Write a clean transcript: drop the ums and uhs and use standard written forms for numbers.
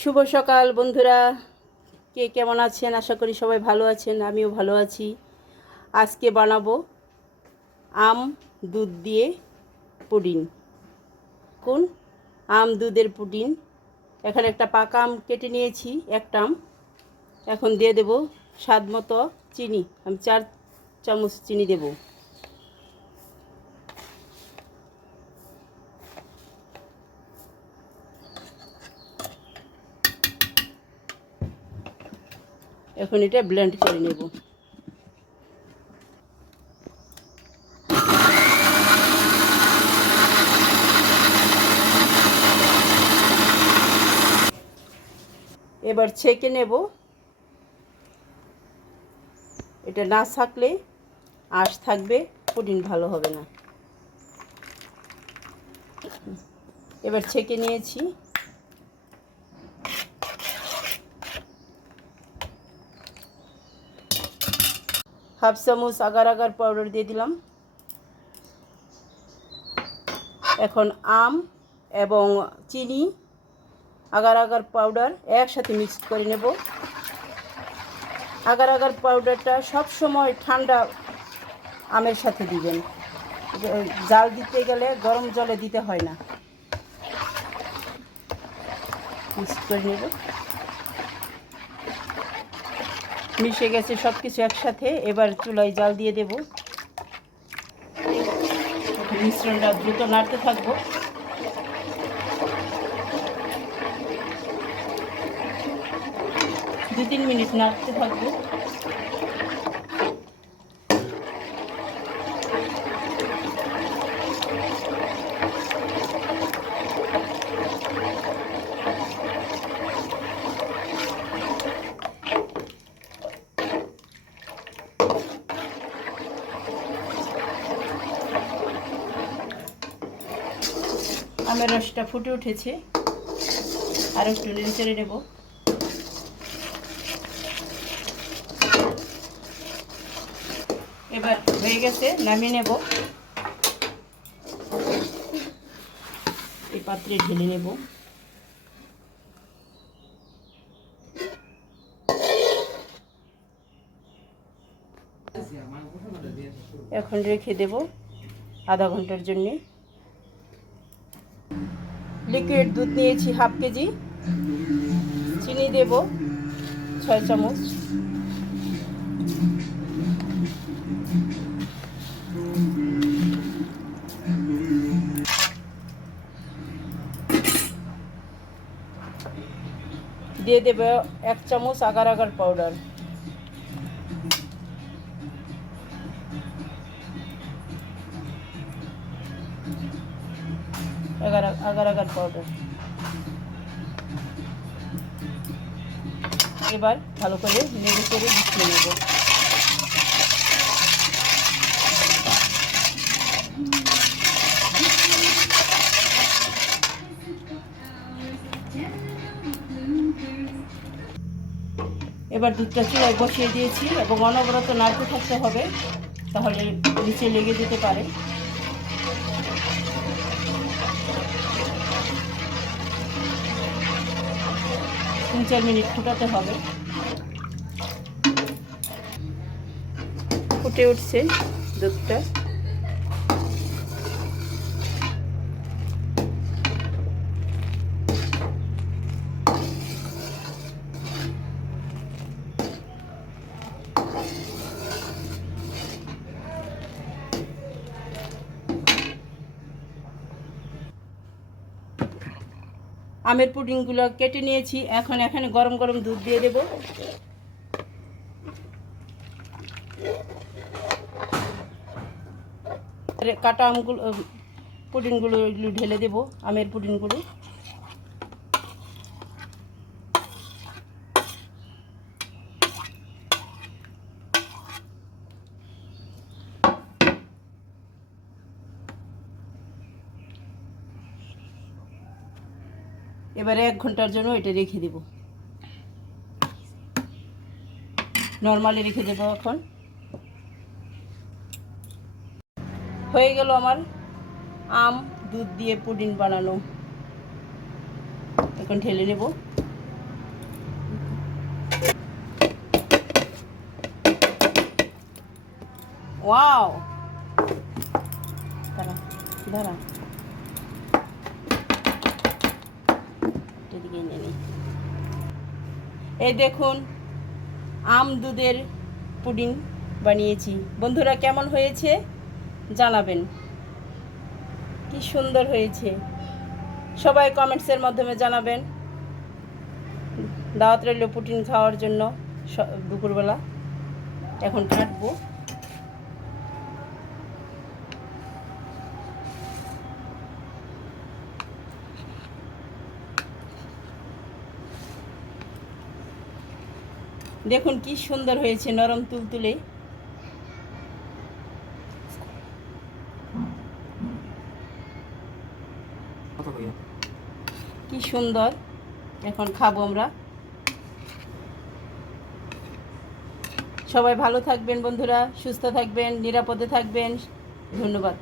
শুভ সকাল বন্ধুরা, কে কেমন আছেন? আশা করি সবাই ভালো আছেন, আমিও ভালো আছি। আজকে বানাবো আম দুধ দিয়ে পুডিং। কোন আম দুধের পুডিং। এখানে একটা পাকা আম কেটে নিয়েছি, একটা আম। এখন দিয়ে দেব স্বাদ মতো চিনি। আমি 4 চামচ চিনি দেব। এখন এটা ব্লেন্ড করে নেব। এবার ছেঁকে নেব। এটা না ছাকলে আঁশ থাকবে, পুডিং ভালো হবে না। এবার ছেঁকে নিয়েছি। হাফ চামচ আগার আগার পাউডার দিয়ে দিলাম। এখন আম এবং চিনি, আগার আগার পাউডার একসাথে মিক্স করে নেব। আগার আগার পাউডারটা সব সময় ঠান্ডা আমের সাথে দিবেন। জাল দিতে গেলে গরম জলে দিতে হয় না। মিক্স করে নেব। মিশে গেছে সব কিছু একসাথে। এবার চুলায় জাল দিয়ে দেব। মিশ্রণটা দ্রুত নাড়তে থাকবো। দু 3 মিনিট নাড়তে থাকবো। আমের রসটা ফুটে উঠেছে, আর একটু নেড়ে চেড়ে নেব। এবার হয়ে গেছে, নামিয়ে নেব। এই পাত্রে ঢেলে নেব। এখন রেখে দেব আধা ঘন্টার জন্যে। লিকুইড দুধ নিয়েছি হাফ কেজি। চিনি দেব 6 চামচ। দিয়ে দেব 1 চামচ agar agar powder. Agar agar powder. এবার ভালো করে নেড়ে চেড়ে মিশিয়ে নেব। এবার দুধটা চুলায় বসিয়ে দিয়েছি এবং অনবরত নাড়তে থাকতে হবে, তাহলে নিচে লেগে যেতে পারে। তিন 4 মিনিট ফুটাতে হবে। ফুটে উঠছে দুধটা। আমের পুডিংগুলো কেটে নিয়েছি। এখন এখানে গরম গরম দুধ দিয়ে দেব। কাটা আমগুলো, পুডিংগুলো এগুলো ঢেলে দেব। আমের পুডিংগুলো এবারে 1 ঘন্টার জন্য এটা রেখে দেব। নরমালি রেখে দেব। এখন হয়ে গেল আমার আম দুধ দিয়ে পুডিং বানানো। এখন ঢেলে নেব। ওয়াও, দাঁড়া দাঁড়া, এদিকে নিয়ে নিই। এই দেখুন আম দুধের পুডিং বানিয়েছি। বন্ধুরা কেমন হয়েছে জানাবেন। কি সুন্দর হয়েছে, সবাই কমেন্টসের মাধ্যমে জানাবেন। দাওয়াত রইল পুডিং খাওয়ার জন্য দুপুরবেলা। এখন কাটবো। দেখুন কি সুন্দর হয়েছে, নরম তুলতুলে। কি সুন্দর, এখন খাবো আমরা। সবাই ভালো থাকবেন বন্ধুরা, সুস্থ থাকবেন, নিরাপদে থাকবেন। ধন্যবাদ।